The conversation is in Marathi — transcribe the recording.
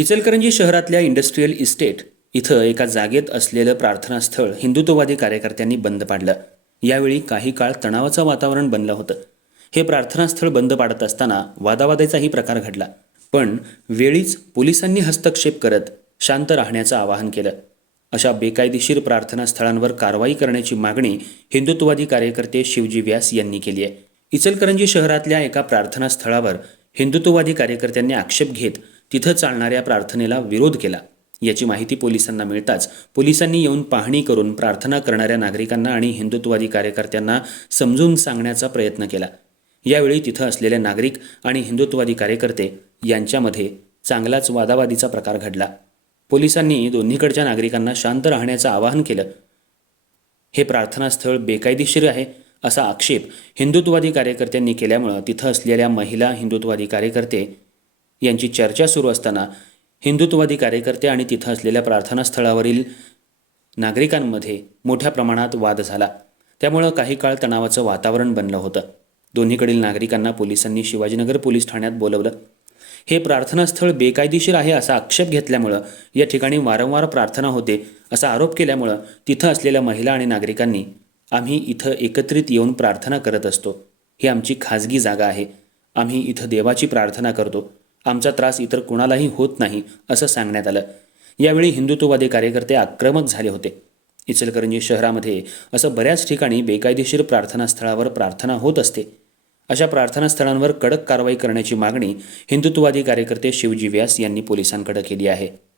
इचलकरंजी शहरातल्या इंडस्ट्रीयल इस्टेट इथं एका जागेत असलेलं प्रार्थनास्थळ हिंदुत्ववादी कार्यकर्त्यांनी बंद पाडलं. यावेळी काही काळ तणावाचं वातावरण बनलं होतं. हे प्रार्थनास्थळ बंद पाडत असताना वादावादाचाही प्रकार घडला. पण वेळीच पोलिसांनी हस्तक्षेप करत शांत राहण्याचं आवाहन केलं. अशा बेकायदेशीर प्रार्थनास्थळांवर कारवाई करण्याची मागणी हिंदुत्ववादी कार्यकर्ते शिवजी व्यास यांनी केली आहे. इचलकरंजी शहरातल्या एका प्रार्थनास्थळावर हिंदुत्ववादी कार्यकर्त्यांनी आक्षेप घेत तिथं चालणाऱ्या प्रार्थनेला विरोध केला. याची माहिती पोलिसांना मिळताच पोलिसांनी येऊन पाहणी करून प्रार्थना करणाऱ्या नागरिकांना आणि हिंदुत्ववादी कार्यकर्त्यांना समजून सांगण्याचा प्रयत्न केला. यावेळी तिथं असलेले नागरिक आणि हिंदुत्ववादी कार्यकर्ते यांच्यामध्ये चांगलाच वादावादीचा प्रकार घडला. पोलिसांनी दोन्हीकडच्या नागरिकांना शांत राहण्याचं आवाहन केलं. हे प्रार्थनास्थळ बेकायदेशीर आहे असा आक्षेप हिंदुत्ववादी कार्यकर्त्यांनी केल्यामुळं तिथं असलेल्या महिला हिंदुत्ववादी कार्यकर्ते यांची चर्चा सुरू असताना हिंदुत्ववादी कार्यकर्ते आणि तिथं असलेल्या प्रार्थनास्थळावरील नागरिकांमध्ये मोठ्या प्रमाणात वाद झाला. त्यामुळं काही काळ तणावाचं वातावरण बनलं होतं. दोन्हीकडील नागरिकांना पोलिसांनी शिवाजीनगर पोलीस ठाण्यात बोलवलं. हे प्रार्थनास्थळ बेकायदेशीर आहे असा आक्षेप घेतल्यामुळं या ठिकाणी वारंवार प्रार्थना होते असा आरोप केल्यामुळं तिथं असलेल्या महिला आणि नागरिकांनी आम्ही इथं एकत्रित येऊन प्रार्थना करत असतो. ही आमची खाजगी जागा आहे. आम्ही इथं देवाची प्रार्थना करतो. आमचा त्रास इतर कुणालाही होत नाही असं सांगण्यात आलं. यावेळी हिंदुत्ववादी कार्यकर्ते आक्रमक झाले होते. इचलकरंजी शहरामध्ये असं बऱ्याच ठिकाणी बेकायदेशीर प्रार्थनास्थळावर प्रार्थना होत असते. अशा प्रार्थनास्थळांवर कडक कारवाई करण्याची मागणी हिंदुत्ववादी कार्यकर्ते शिवजी व्यास यांनी पोलिसांकडे केली आहे.